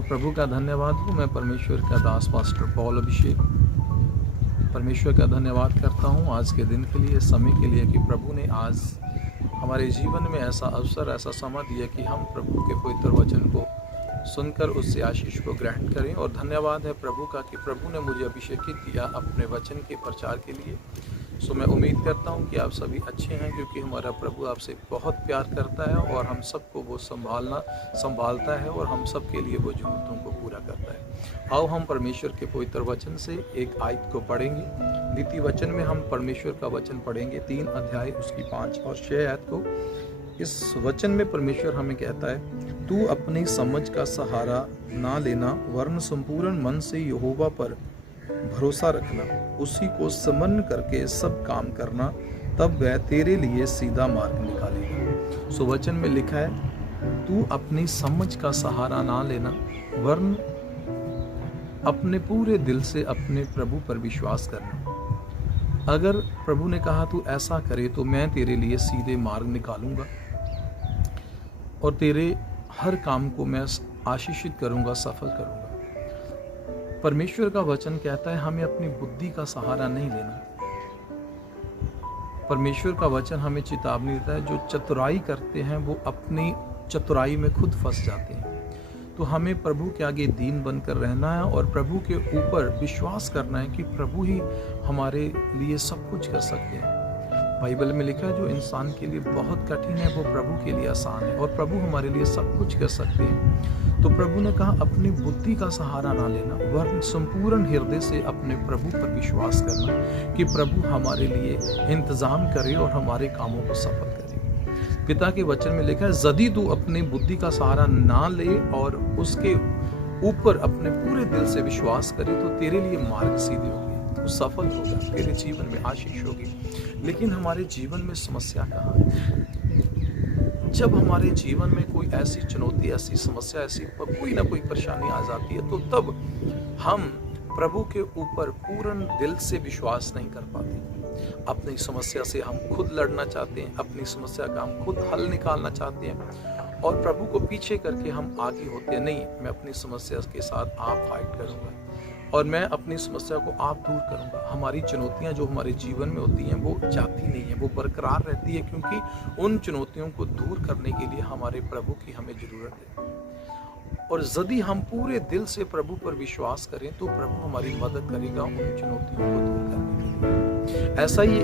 प्रभु का धन्यवाद हो। मैं परमेश्वर का दास पास्टर पॉल अभिषेक परमेश्वर का धन्यवाद करता हूँ आज के दिन के लिए, समय के लिए, कि प्रभु ने आज हमारे जीवन में ऐसा अवसर, ऐसा समय दिया कि हम प्रभु के पवित्र वचन को सुनकर उससे आशीष को ग्रहण करें। और धन्यवाद है प्रभु का कि प्रभु ने मुझे अभिषेकित किया अपने वचन के प्रचार के लिए। मैं उम्मीद करता हूं कि आप सभी अच्छे हैं, क्योंकि हमारा प्रभु आपसे बहुत प्यार करता है और हम सबको वो संभालता है और हम सब के लिए वो ज़रूरतों को पूरा करता है। आओ हम परमेश्वर के पवित्र वचन से एक आयत को पढ़ेंगे। नीति वचन में हम परमेश्वर का वचन पढ़ेंगे, 3 अध्याय उसकी 5 और 6 आयत को। इस वचन में परमेश्वर हमें कहता है, तू अपनी समझ का सहारा ना लेना, वरन संपूर्ण मन से यहोवा पर भरोसा रखना, उसी को स्मरण करके सब काम करना, तब वह तेरे लिए सीधा मार्ग निकालेगा। वचन में लिखा है, तू अपनी समझ का सहारा ना लेना, वरन अपने पूरे दिल से अपने प्रभु पर विश्वास करना। अगर प्रभु ने कहा तू ऐसा करे तो मैं तेरे लिए सीधे मार्ग निकालूंगा और तेरे हर काम को मैं आशीषित करूंगा, सफल करूंगा। परमेश्वर का वचन कहता है हमें अपनी बुद्धि का सहारा नहीं लेना। परमेश्वर का वचन हमें चेतावनी देता है, जो चतुराई करते हैं वो अपनी चतुराई में खुद फंस जाते हैं। तो हमें प्रभु के आगे दीन बनकर रहना है और प्रभु के ऊपर विश्वास करना है कि प्रभु ही हमारे लिए सब कुछ कर सकते हैं। बाइबल में लिखा है, जो इंसान के लिए बहुत कठिन है वो प्रभु के लिए आसान है, और प्रभु हमारे लिए सब कुछ कर सकते हैं। तो प्रभु ने कहा अपनी बुद्धि का सहारा ना लेना, वरन संपूर्ण हृदय से अपने प्रभु पर विश्वास करना कि प्रभु हमारे लिए इंतजाम करे और हमारे कामों को सफल करे। पिता के वचन में लिखा है, यदि तू अपनी बुद्धि का सहारा ना ले और उसके ऊपर अपने पूरे दिल से विश्वास करे तो तेरे लिए मार्ग सीधे होंगे, तू सफल होगा, तेरे जीवन में आशीष होगी। लेकिन हमारे जीवन में समस्या कहाँ है? जब हमारे जीवन में कोई ऐसी चुनौती, ऐसी समस्या, ऐसी कोई ना कोई परेशानी आ जाती है, तो तब हम प्रभु के ऊपर पूर्ण दिल से विश्वास नहीं कर पाते। अपनी समस्या से हम खुद लड़ना चाहते हैं, अपनी समस्या का हम खुद हल निकालना चाहते हैं और प्रभु को पीछे करके हम आगे होते हैं। नहीं, मैं अपनी समस्या के साथ आप फाइट करूंगा और मैं अपनी समस्या को आप दूर करूंगा। हमारी चुनौतियां जो हमारे जीवन में होती हैं वो जाती नहीं है, वो बरकरार रहती है, क्योंकि उन चुनौतियों को दूर करने के लिए हमारे प्रभु की हमें जरूरत है। और यदि हम पूरे दिल से प्रभु पर विश्वास करें तो प्रभु हमारी मदद करेगा उन चुनौतियों को दूर करने के लिए। ऐसा ही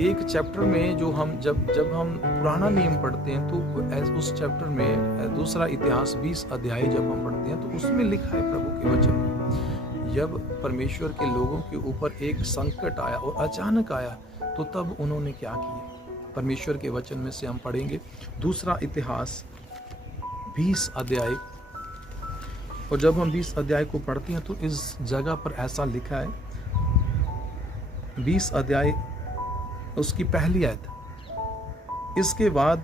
एक चैप्टर में जो हम जब हम पुराना नियम पढ़ते हैं तो उस चैप्टर में दूसरा इतिहास 20 अध्याय जब हम पढ़ते हैं तो उसमें लिखा है प्रभु के वचन में, जब परमेश्वर के लोगों के ऊपर एक संकट आया और अचानक आया तो तब उन्होंने क्या किया। परमेश्वर के वचन में से हम पढ़ेंगे दूसरा इतिहास 20 अध्याय, और जब हम 20 अध्याय को पढ़ते हैं तो इस जगह पर ऐसा लिखा है, 20 अध्याय उसकी पहली आयत, इसके बाद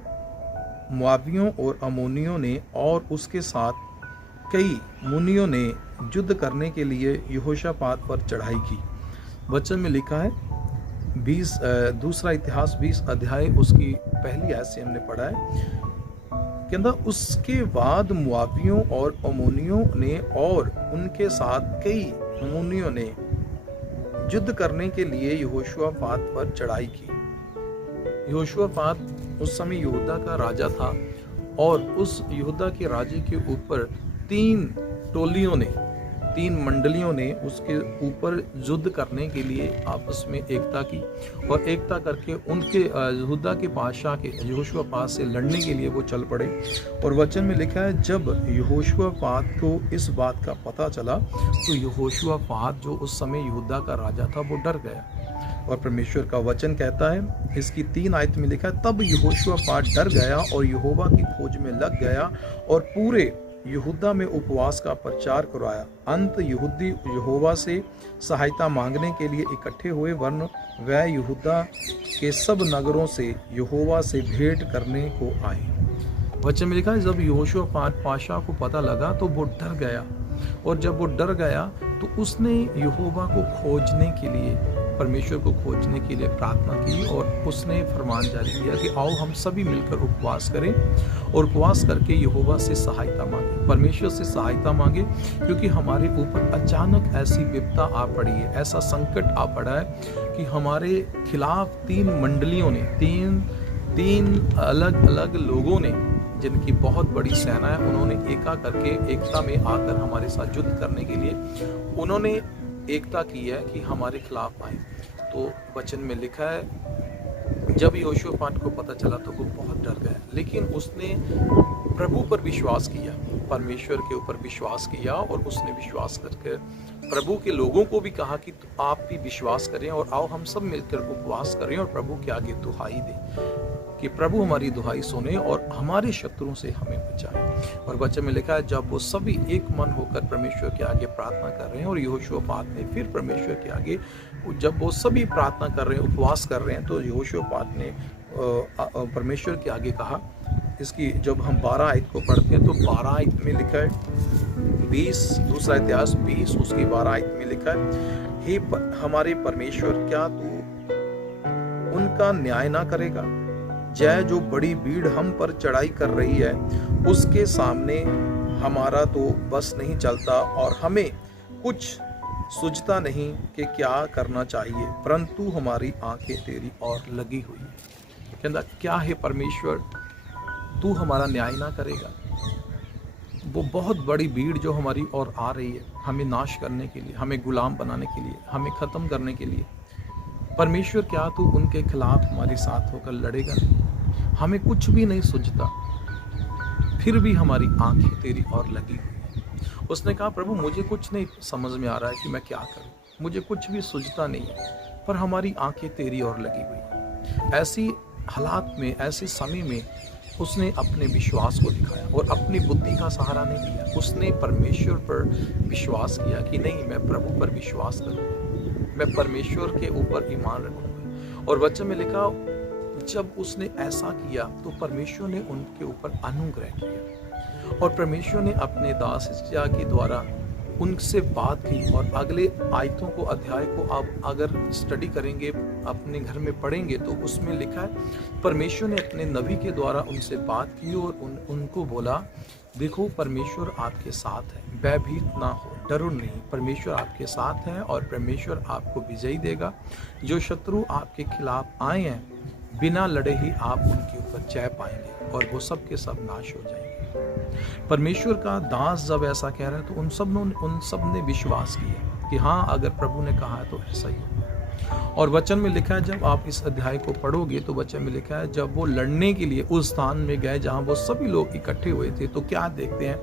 मोआबियों और अमोनियों ने और उसके साथ कई मुनियों ने युद्ध करने के लिए यहोशापात पर चढ़ाई की। वचन में लिखा है दूसरा इतिहास 20 अध्याय उसकी पहली आयत से हमने पढ़ा है, कहता उसके बाद मोआबियों और अमोनियों ने और उनके साथ कई मुनियों ने युद्ध करने के लिए यहोशापात पर चढ़ाई की। यहोशापात उस समय यहूदा का राजा था और उस यहूदा के राजे के ऊपर 3 टोलियों ने, 3 मंडलियों ने उसके ऊपर युद्ध करने के लिए आपस में एकता की और एकता करके उनके यहूदा के बादशाह के यहोशापात से लड़ने के लिए वो चल पड़े। और वचन में लिखा है, जब यहोशापात को इस बात का पता चला तो यहोशापात जो उस समय यहूदा का राजा था वो डर गया। और परमेश्वर का वचन कहता है, इसकी 3 आयत में लिखा है, तब यहोशापात डर गया और यहोवा की खोज में लग गया और पूरे यहूदा में उपवास का प्रचार करवाया। अंत यहूदी यहोवा से सहायता मांगने के लिए इकट्ठे हुए, वरन वह यहूदा के सब नगरों से यहोवा से भेंट करने को आए। वचन में लिखा है, जब यहोशापात बादशाह को पता लगा तो वो डर गया, और जब वो डर गया तो उसने यहोवा को खोजने के लिए, परमेश्वर को खोजने के लिए प्रार्थना की और उसने फरमान जारी किया कि आओ हम सभी मिलकर उपवास करें और उपवास करके यहोवा से सहायता मांगे, परमेश्वर से सहायता मांगे, क्योंकि हमारे ऊपर अचानक ऐसी विपदा आ पड़ी है, ऐसा संकट आ पड़ा है कि हमारे खिलाफ तीन मंडलियों ने, तीन अलग अलग लोगों ने, जिनकी बहुत बड़ी सेना है, उन्होंने एकता में आकर हमारे साथ युद्ध करने के लिए उन्होंने एकता की है कि हमारे खिलाफ आए। तो वचन में लिखा है, जब यहोशूपात को पता चला तो वो बहुत डर गया, लेकिन उसने प्रभु पर विश्वास किया, परमेश्वर के ऊपर विश्वास किया, और उसने विश्वास करके प्रभु के लोगों को भी कहा कि आप भी विश्वास करें और आओ हम सब मिलकर उपवास करें और प्रभु के आगे दुहाई दें कि प्रभु हमारी दुहाई सुने और हमारे शत्रुओं से हमें बचाए। और वचन में लिखा है, जब वो सभी एक मन होकर परमेश्वर के आगे प्रार्थना कर रहे हैं, और यहोशूपात ने फिर परमेश्वर के आगे, जब वो सभी प्रार्थना कर रहे हैं, उपवास कर रहे हैं, तो यहोशूपात ने परमेश्वर के आगे कहा, इसकी जब हम 12 आयत को पढ़ते हैं तो 12 आयत में लिखा है, 20 दूसरा इतिहास 20 उसकी 12 आयत में लिखा है, हे हमारे परमेश्वर, क्या तू उनका न्याय ना करेगा? जय जो बड़ी भीड़ हम पर चढ़ाई कर रही है, उसके सामने हमारा तो बस नहीं चलता, और हमें कुछ सूझता नहीं कि क्या करना चाहिए, परंतु हमारी आंखें तेरी ओर लगी हुई है। कहता क्या है परमेश्वर, तू हमारा न्याय ना करेगा? वो बहुत बड़ी भीड़ जो हमारी ओर आ रही है, हमें नाश करने के लिए, हमें गुलाम बनाने के लिए, हमें ख़त्म करने के लिए, परमेश्वर क्या तू उनके खिलाफ हमारे साथ होकर लड़ेगा नहीं? हमें कुछ भी नहीं सूझता, फिर भी हमारी आंखें तेरी ओर लगी हुई है। उसने कहा, प्रभु मुझे कुछ नहीं समझ में आ रहा है कि मैं क्या करूं, मुझे कुछ भी सूझता नहीं है, पर हमारी आंखें तेरी ओर लगी हुई है। ऐसी हालात में, ऐसे समय में उसने अपने विश्वास को दिखाया और अपनी बुद्धि का सहारा नहीं लिया। उसने परमेश्वर पर विश्वास किया कि नहीं, मैं प्रभु पर विश्वास करूँ, मैं परमेश्वर के ऊपर ईमान रखूँगा। और वचन में लिखा, जब उसने ऐसा किया तो परमेश्वर ने उनके ऊपर अनुग्रह किया, और परमेश्वर ने अपने दास हिजकिय्याह के द्वारा उनसे बात की। और अगले आयतों को, अध्याय को आप अगर स्टडी करेंगे, अपने घर में पढ़ेंगे, तो उसमें लिखा है, परमेश्वर ने अपने नबी के द्वारा उनसे बात की और उनको बोला, देखो परमेश्वर आपके साथ है, भयभीत ना हो, डरो नहीं, परमेश्वर आपके साथ है और परमेश्वर आपको विजयी देगा। जो शत्रु आपके खिलाफ आए हैं, बिना लड़े ही आप उनके ऊपर जय पाएंगे और वो सब के सब नाश हो जाएंगे। परमेश्वर का दास जब ऐसा कह रहा है तो उन सब ने विश्वास किया कि हाँ, अगर प्रभु ने कहा है तो ऐसा ही होगा। और वचन में लिखा है, जब आप इस अध्याय को पढ़ोगे तो वचन में लिखा है, जब वो लड़ने के लिए उस स्थान में गए जहां वो सभी लोग इकट्ठे हुए थे, तो क्या देखते हैं,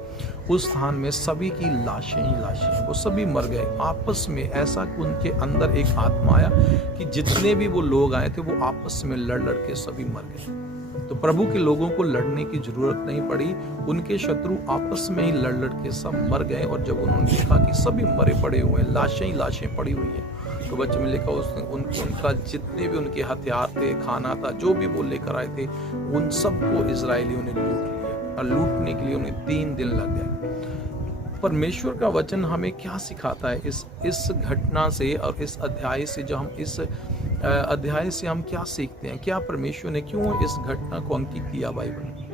उस स्थान में सभी की लाशें ही लाशें, वो सभी मर गए आपस में। ऐसा उनके अंदर एक आत्मा आया कि जितने भी वो लोग आए थे, वो आपस में लड़ लड़ के सभी मर गए। तो प्रभु के लोगों को लड़ने की जरूरत नहीं पड़ी, उनके शत्रु आपस में ही लड़ लड़ के सब मर गए। और जब उन्होंने देखा कि सभी मरे पड़े हुए हैं, लाशें ही लाशें पड़ी हुई हैं, तो बच्चे में लिखा, उसने उनका जितने भी उनके हथियार थे, खाना था, जो भी वो लेकर आए थे, उन सबको इजरायलियों ने लूट लिया। और लूटने के लिए उन्हें 3 दिन लग गए। परमेश्वर का वचन हमें क्या सिखाता है इस घटना से और इस अध्याय से? जो हम इस अध्याय से हम क्या सीखते हैं? क्या परमेश्वर ने क्यों इस घटना को अंकित किया बाइबल में?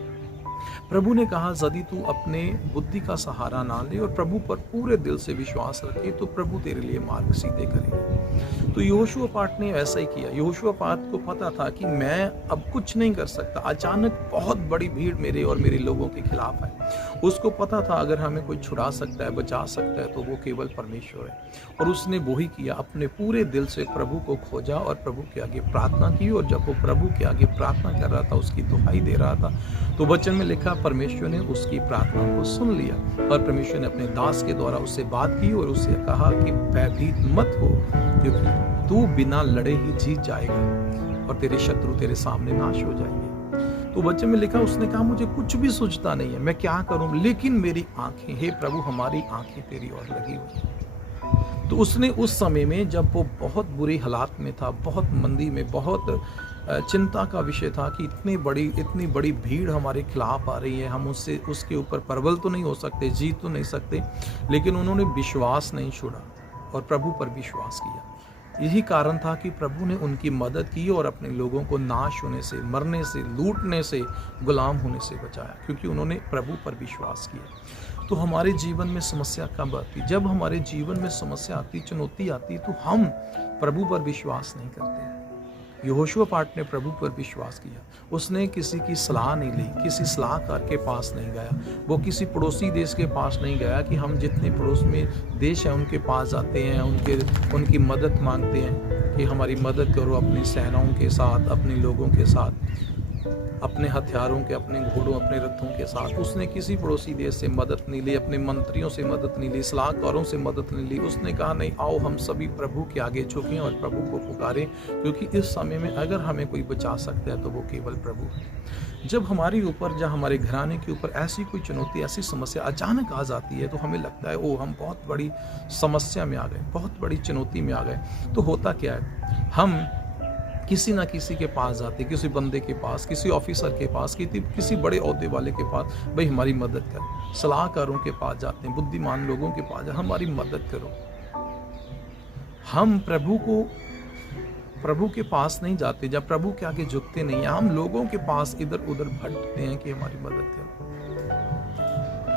प्रभु ने कहा, यदि तू अपने बुद्धि का सहारा ना ले और प्रभु पर पूरे दिल से विश्वास रखे, तो प्रभु तेरे लिए मार्ग सीधे करेगा। तो यहोशूपात ने ऐसा ही किया। यहोशूपात को पता था कि मैं अब कुछ नहीं कर सकता, अचानक बहुत बड़ी भीड़ मेरे और मेरे लोगों के खिलाफ है। उसको पता था अगर हमें कोई छुड़ा सकता है, बचा सकता है, तो वो केवल परमेश्वर है। और उसने वही किया, अपने पूरे दिल से प्रभु को खोजा और प्रभु के आगे प्रार्थना की। और जब वो प्रभु के आगे प्रार्थना कर रहा था, उसकी दुहाई दे रहा था, तो वचन में लिखा, परमेश्वर ने उसकी प्रार्थना को सुन लिया और परमेश्वर ने अपने दास के द्वारा उससे बात की और उससे कहा कि भयभीत मत हो, क्योंकि तू बिना लड़े ही जीत जाएगा और तेरे शत्रु तेरे सामने नाश हो जाएंगे। तो वचन में लिखा, उसने कहा, मुझे कुछ भी सूझता नहीं है, मैं क्या करूं, लेकिन मेरी आंखें, हे प्रभु, हमारी आंखें तेरी ओर लगी हुई हैं। तो उसने उस समय में, जब वो बहुत बुरी हालात में था, बहुत मंदी में, बहुत चिंता का विषय था कि इतनी बड़ी भीड़ हमारे खिलाफ आ रही है, हम उसके ऊपर प्रबल तो नहीं हो सकते, जीत तो नहीं सकते, लेकिन उन्होंने विश्वास नहीं छोड़ा और प्रभु पर विश्वास किया। यही कारण था कि प्रभु ने उनकी मदद की और अपने लोगों को नाश होने से, मरने से, लूटने से, गुलाम होने से बचाया, क्योंकि उन्होंने प्रभु पर विश्वास किया। तो हमारे जीवन में समस्या कब आती? जब हमारे जीवन में समस्या आती, चुनौती आती, तो हम प्रभु पर विश्वास नहीं करते हैं। यहोशूआपात ने प्रभु पर विश्वास किया। उसने किसी की सलाह नहीं ली, किसी सलाहकार के पास नहीं गया, वो किसी पड़ोसी देश के पास नहीं गया कि हम जितने पड़ोस में देश हैं उनके पास जाते हैं, उनकी मदद मांगते हैं कि हमारी मदद करो अपनी सेनाओं के साथ, अपने लोगों के साथ, अपने हथियारों के, अपने घोड़ों, अपने रथों के साथ। उसने किसी पड़ोसी देश से मदद नहीं ली, अपने मंत्रियों से मदद नहीं ली, सलाहकारों से मदद नहीं ली। उसने कहा नहीं, आओ हम सभी प्रभु के आगे झुकें और प्रभु को पुकारें, क्योंकि इस समय में अगर हमें कोई बचा सकता है तो वो केवल प्रभु है। जब हमारे ऊपर, जब हमारे घराने के ऊपर ऐसी कोई चुनौती, ऐसी समस्या अचानक आ जाती है, तो हमें लगता है ओ हम बहुत बड़ी समस्या में आ गए, बहुत बड़ी चुनौती में आ गए। तो होता क्या है, हम किसी ना किसी के पास जाते, किसी बंदे के पास, किसी ऑफिसर के पास, किसी बड़े ओहदे वाले के पास, भाई हमारी मदद कर। सलाहकारों के पास जाते हैं, बुद्धिमान लोगों के पास, हमारी मदद करो। हम प्रभु के पास नहीं जाते, जब प्रभु के आगे झुकते नहीं हैं, हम लोगों के पास इधर उधर भटकते हैं कि हमारी मदद करो।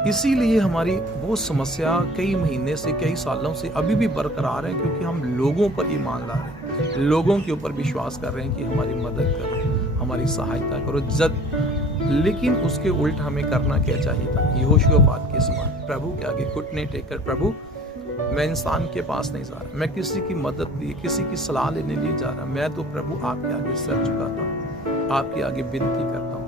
इसीलिए हमारी वो समस्या कई महीने से, कई सालों से अभी भी बरकरार है, क्योंकि हम लोगों पर ईमान ला रहे हैं, लोगों के ऊपर विश्वास कर रहे हैं कि हमारी मदद करो, हमारी सहायता करो। लेकिन उसके उल्ट हमें करना क्या चाहिए था? यहोशूआपात के समान प्रभु के आगे घुटने टेककर, प्रभु मैं इंसान के पास नहीं जा रहा, मैं किसी की मदद लिए, किसी की सलाह लेने नहीं जा रहा, मैं तो प्रभु आपके आगे सर झुकाता हूँ, आपके आगे विनती करता हूँ।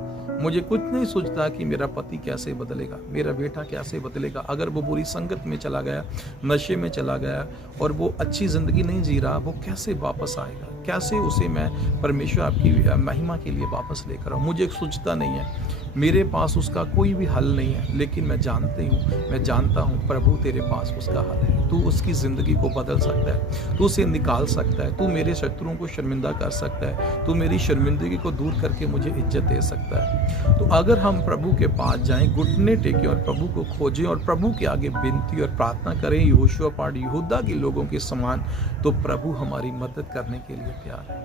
मुझे कुछ नहीं सोचता कि मेरा पति कैसे बदलेगा, मेरा बेटा कैसे बदलेगा। अगर वो बुरी संगत में चला गया, नशे में चला गया और वो अच्छी जिंदगी नहीं जी रहा, वो कैसे वापस आएगा, कैसे उसे मैं परमेश्वर आपकी महिमा के लिए वापस लेकर आऊँ। मुझे सोचता नहीं है, मेरे पास उसका कोई भी हल नहीं है, लेकिन मैं जानता हूँ प्रभु तेरे पास उसका हल है। तू उसकी ज़िंदगी को बदल सकता है, तू उसे निकाल सकता है, तू मेरे शत्रुओं को शर्मिंदा कर सकता है, तू मेरी शर्मिंदगी को दूर करके मुझे इज्जत दे सकता है। तो अगर हम प्रभु के पास जाएं, घुटने टेकें और प्रभु को खोजें और प्रभु के आगे विनती और प्रार्थना करें, यहोशूआपात यहूदा के लोगों के समान, तो प्रभु हमारी मदद करने के लिए तैयार है।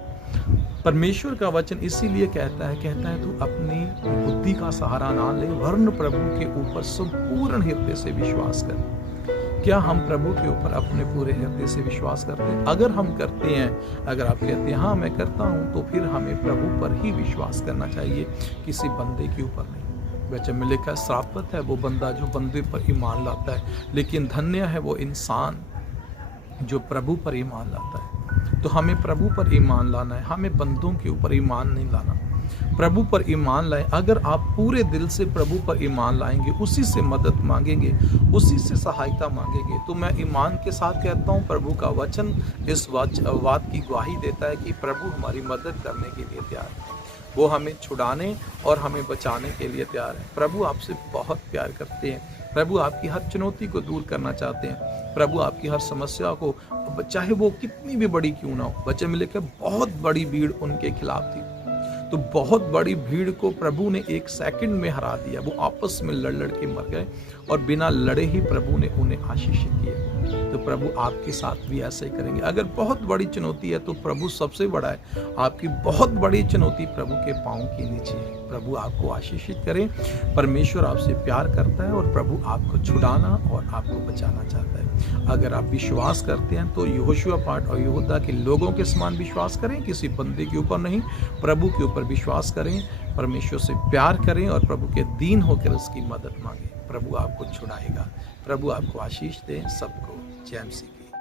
परमेश्वर का वचन इसीलिए कहता है तू अपनी बुद्धि का सहारा ना ले, वरन प्रभु के ऊपर संपूर्ण हृदय से विश्वास कर। क्या हम प्रभु के ऊपर अपने पूरे हृदय से विश्वास करते हैं? अगर हम करते हैं, अगर आप कहते हैं हाँ मैं करता हूँ, तो फिर हमें प्रभु पर ही विश्वास करना चाहिए, किसी बंदे के ऊपर नहीं। वचन में लिखा है, श्रापित है वो बंदा जो बंदे पर ईमान लाता है, लेकिन धन्य है वो इंसान जो प्रभु पर ईमान लाता है। तो हमें प्रभु पर ईमान लाना है, हमें बंदों के ऊपर ईमान नहीं लाना। प्रभु पर ईमान लाएं। अगर आप पूरे दिल से प्रभु पर ईमान लाएंगे, उसी से मदद मांगेंगे, उसी से सहायता मांगेंगे, तो मैं ईमान के साथ कहता हूँ, प्रभु का वचन इस बात की गवाही देता है कि प्रभु हमारी मदद करने के लिए तैयार है। वो हमें छुड़ाने और हमें बचाने के लिए तैयार है। प्रभु आपसे बहुत प्यार करते हैं। प्रभु आपकी हर चुनौती को दूर करना चाहते हैं। प्रभु आपकी हर समस्या को, चाहे वो कितनी भी बड़ी क्यों ना हो। वचन में लिखा, बहुत बड़ी भीड़ उनके खिलाफ थी, तो बहुत बड़ी भीड़ को प्रभु ने 1 सेकंड में हरा दिया। वो आपस में लड़ के मर गए और बिना लड़े ही प्रभु ने उन्हें आशीषित किया। तो प्रभु आपके साथ भी ऐसे ही करेंगे। अगर बहुत बड़ी चुनौती है तो प्रभु सबसे बड़ा है। आपकी बहुत बड़ी चुनौती प्रभु के पांव के नीचे है। प्रभु आपको आशीषित करें। परमेश्वर आपसे प्यार करता है और प्रभु आपको छुड़ाना और आपको बचाना चाहता है। अगर आप विश्वास करते हैं तो यहोशूआपात और यहूदा के लोगों के समान विश्वास करें, किसी बंदे के ऊपर नहीं, प्रभु के ऊपर विश्वास करें, परमेश्वर से प्यार करें और प्रभु के दीन होकर उसकी मदद मांगें। प्रभु आपको छुड़ाएगा। प्रभु आपको आशीष दें। सबको जय मसीह की।